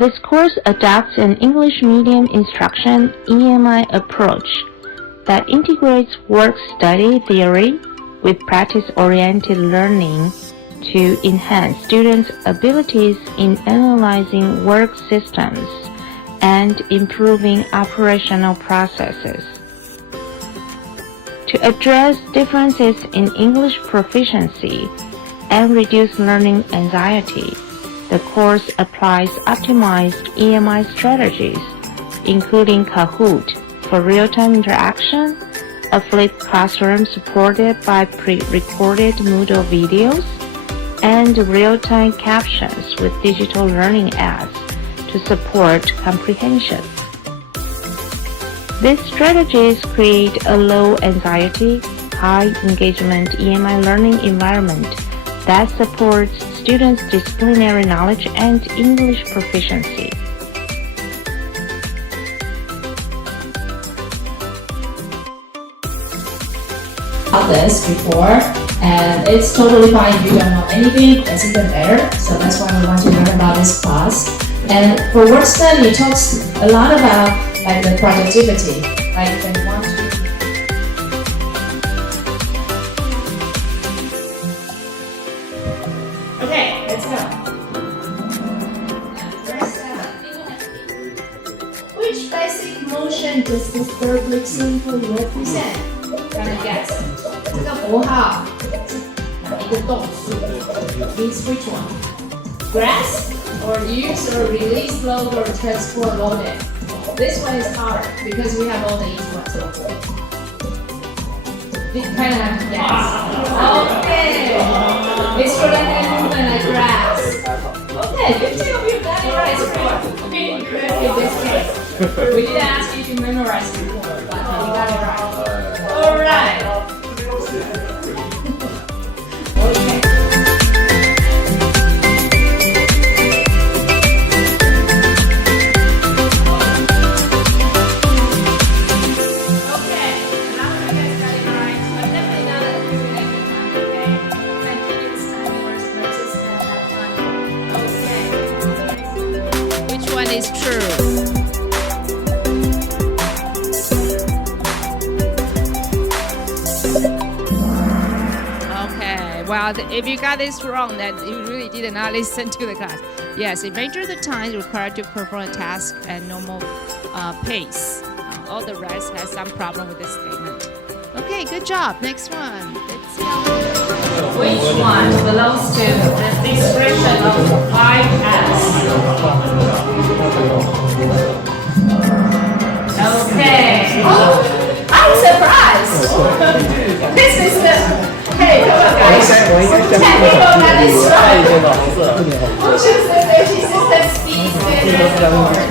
This course adopts an English medium instruction (EMI) approach that integrates work study theory with practice-oriented learning to enhance students' abilities in analyzing work systems and improving operational processes. To address differences in English proficiency and reduce learning anxiety, the course applies optimized EMI strategies, including Kahoot for real-time interaction, a flipped classroom supported by pre-recorded Moodle videos, and real-time captions with digital learning aids to support comprehension. These strategies create a low-anxiety, high-engagement EMI learning environment that supports students' disciplinary knowledge and English proficiency. This before, and it's totally fine if you don't know anything. It's even better. So that's why we want to learn about this class. And for work study, it talks a lot about like the productivity. Like when you want to. Okay, let's go. Verse 7. Which basic motion does this verb symbol represent? Gonna guess. 这个符号是哪一个动作 ？Means which one? Grasp or use or release load or transport loaded. This one is harder because we have all the easy ones. You kind of have to guess. Okay. It's for the hand movement like grasp. Okay, 15 of you got it right. It's pretty good in this case. We didn't ask you to memorize before, but you got it right. All right. Okay. Is true. Okay, well, if you got this wrong, then you really did not listen to the class. Yes, measure the time required to perform a task at normal pace. All the rest has some problem with this statement. Okay, good job. Next one. Let's see how Which one belongs to the expression of 5S? Okay. Oh, I'm surprised. This is the. Hey, come on, guys. 10 people got this right. Who choose the safety system speed standard?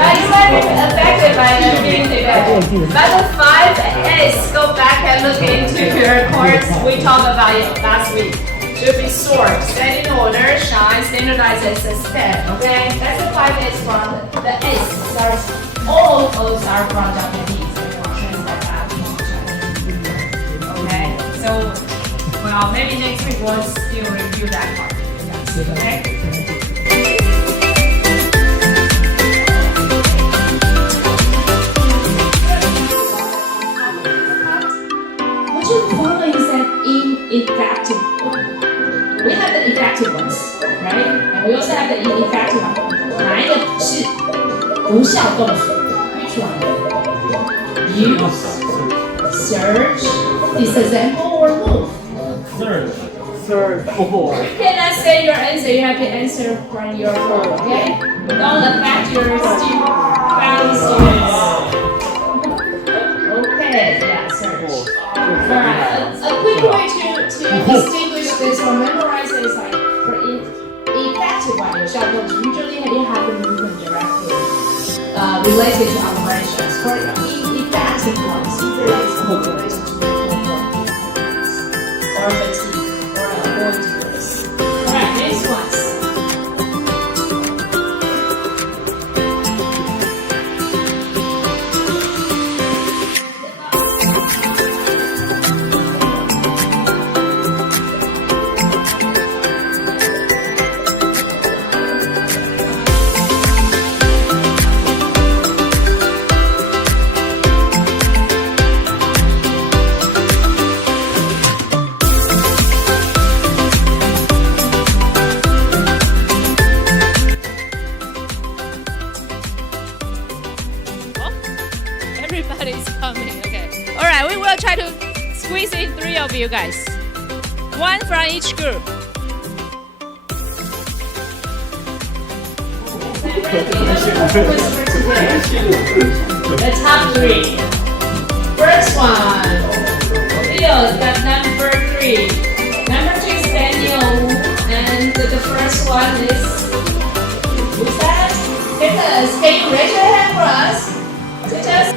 You might be affected by the music. But the 5S, go back and look into your course. We talked about it last week. Should be sort, set in order, shine, standardize, and sustain. Okay, that's the 5S from the S. Starts, all of those are from Japanese. Okay, so well, maybe next week we'll still review that part. Okay. Ineffective one. We have the effective ones, right? And we also have the ineffective one. 哪一个是无效动词 Which one? Use, search, disassemble, or move? Search. You cannot say your answer. You have to answer from your phone, okay? Don't affect your family students. Okay, yeah, search. Alright, a quick way to distinguish this or memorize it is like for effective one, 有效动词 usually it have the movement directly related to operations. For ineffective ones, usually it's related to performance or fatigue or avoidance. Alright, next ones. everybody's coming. Okay. All right, we will try to squeeze in 3 of you guys. 1 from each group. The top 3. First one, Leo got number 3. Number 2 is Daniel, and the first one is, who's that? Nicholas. Can you raise your hand for us? Just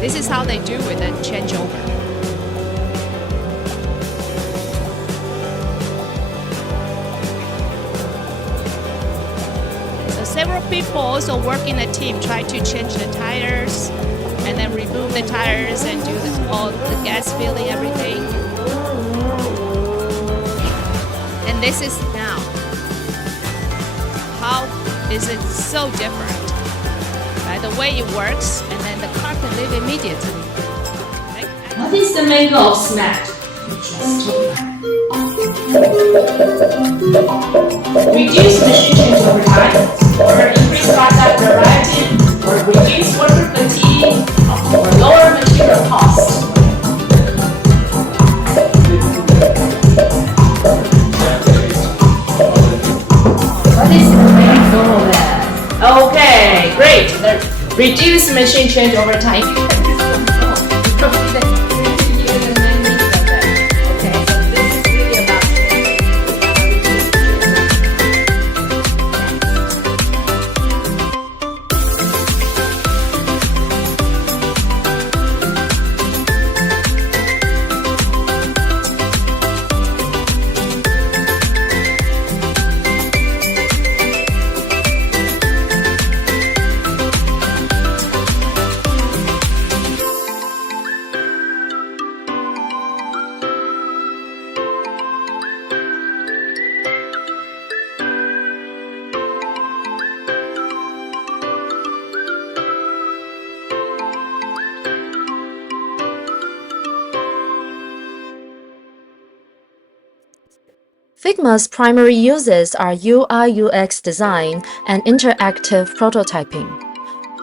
This is how they do with a changeover. So several people also work in a team, try to change the tires and then remove the tires and do all the gas filling, everything. And this is now. How is it so different? By the way it works, and then the car can live immediately. What is the main goal of SMART? Reduce machine change over time, or increase product variety, or reduce worker fatigue, or lower material cost. What is the main goal then? Okay, great. Reduce machine change over time. Figma's primary uses are UI/UX design and interactive prototyping.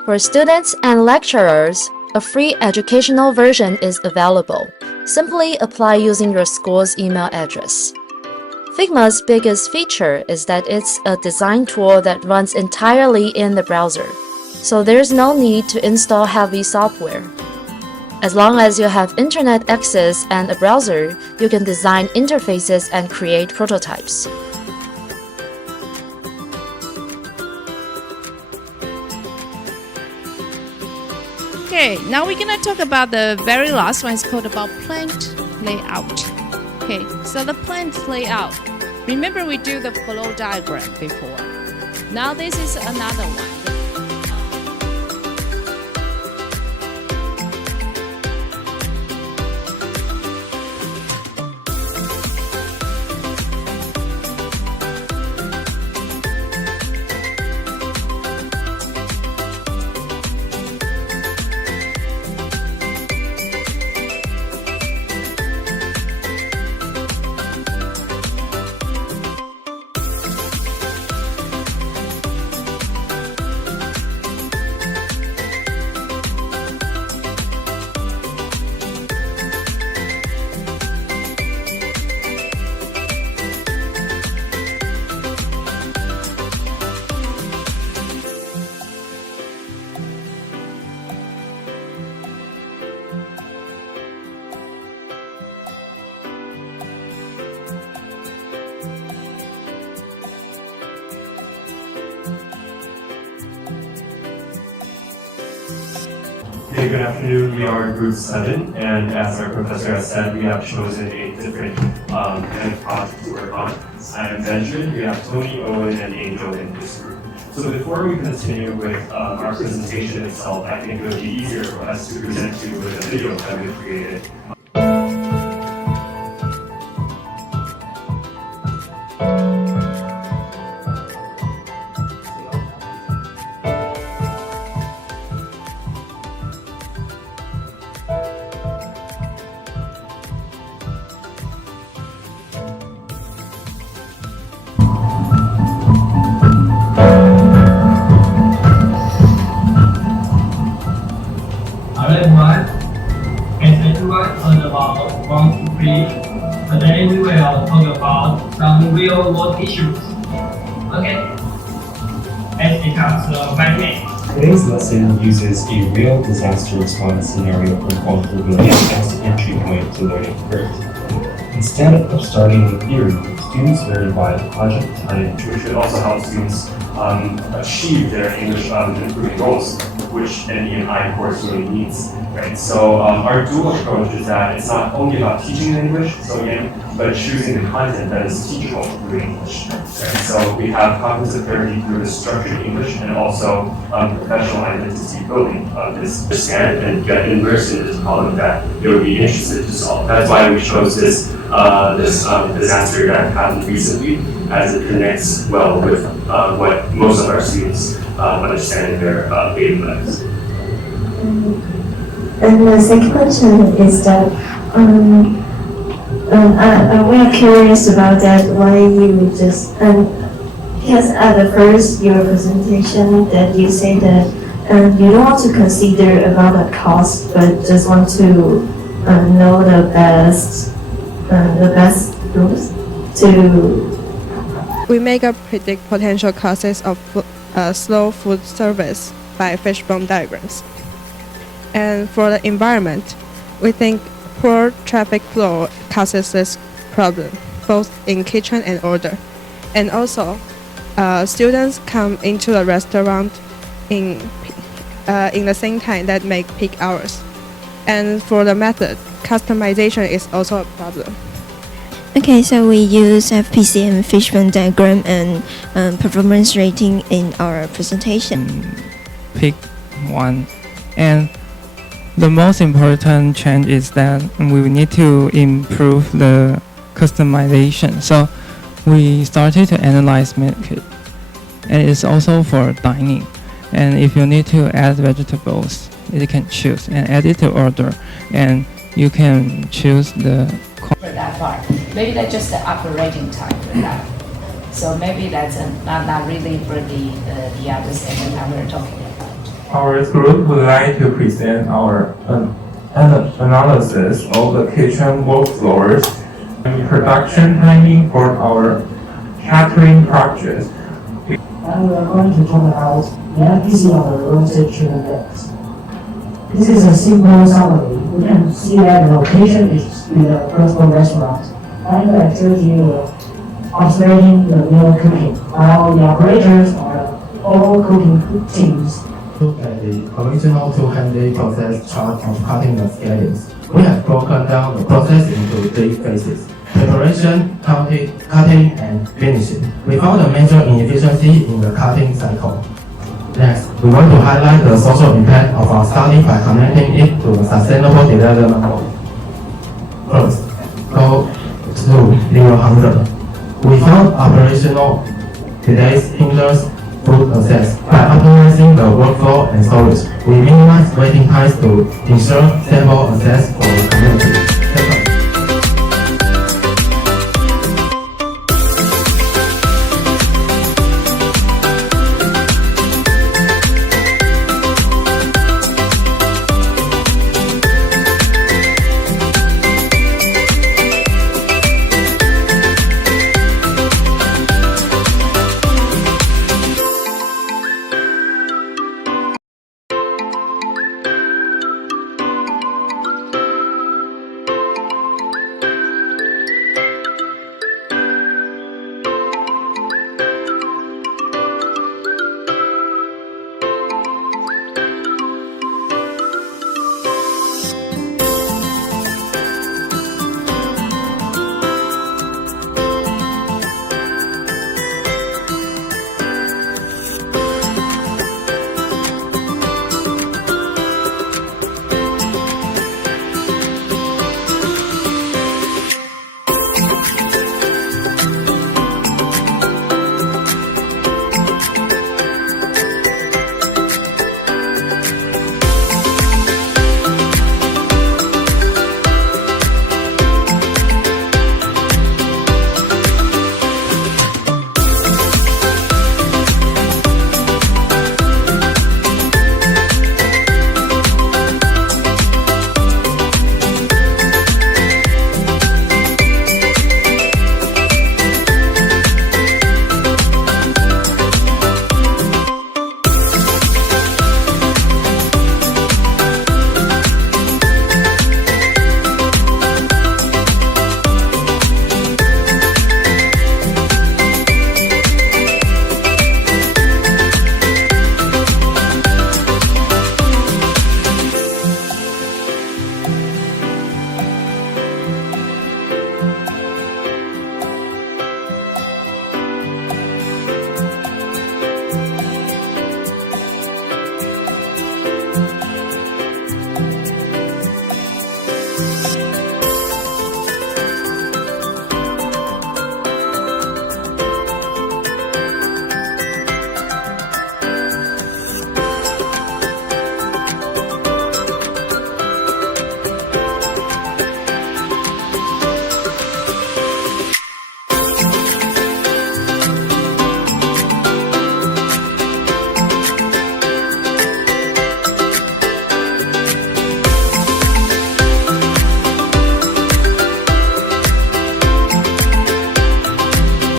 For students and lecturers, a free educational version is available. Simply apply using your school's email address. Figma's biggest feature is that it's a design tool that runs entirely in the browser, so there's no need to install heavy software. As long as you have internet access and a browser, you can design interfaces and create prototypes. Okay, now we're gonna talk about the very last one. It's called about plant layout. Okay, so the plant layout. Remember we do the flow diagram before. Now this is another one. Hey, good afternoon. We are Group 7, and as our professor has said, we have chosen a different kind of project to work on. I am Benjamin. We have Tony, Owen, and Angel in this group. So before we continue with our presentation itself, I think it would be easier for us to present to you with a video that we've created. Hello everyone, as everyone heard about 1, 2, 3, today we will talk about some real world issues. Okay, let's become the right way. Today's lesson uses a real disaster response scenario from vulnerability as an entry point to learning curve. Instead of starting with theory, students learn by project time, which should also help students achieve their English improving goals, which an EMI course really needs, right? So our dual approach is that it's not only about teaching English, but choosing the content that is teachable through English, right? So we have cognitive therapy through the structured English and also professional identity building of this understand and get immersed in this problem that they would be interested to solve. That's why we chose this disaster that happened recently, as it connects well with what most of our students understand in their daily lives. And the second question is that we are curious about that, why you just, because at the first your presentation that you say that you don't want to consider about the cost, but just want to know the best routes to. We make up predict potential causes of slow food service by fishbone diagrams. And for the environment, we think poor traffic flow causes this problem, both in kitchen and order. And also, students come into the restaurant in the same time that make peak hours. And for the method, customization is also a problem. Okay, so we use FPCM fishbone diagram and performance rating in our presentation. Pick one, and the most important change is that we need to improve the customization. So we started to analyze meal kit, and it's also for dining. And if you need to add vegetables, you can choose and add it to order, and you can choose the. For that part, maybe that's just the operating time for that. So maybe that's not really for the other segment that we're talking about. Our group would like to present our analysis of the kitchen workflows and production timing for our catering project. And we are going to talk about the FPC of the roasted chicken legs. This is a simple summary. We can see that the location is in the principal restaurant, and the activity will observing the meal cooking, while the operators are all cooking teams. Look at the original 200 process chart of cutting the scallions. We have broken down the process into 3 phases: preparation, cutting, and finishing. We found a major inefficiency in the cutting cycle. Next, we want to highlight the social impact of our study by connecting it to the sustainable development goal. First, goal 0 hunger. We found operational delays hinders food access. By optimizing the workflow and storage, we minimize waiting times to ensure stable access for the community.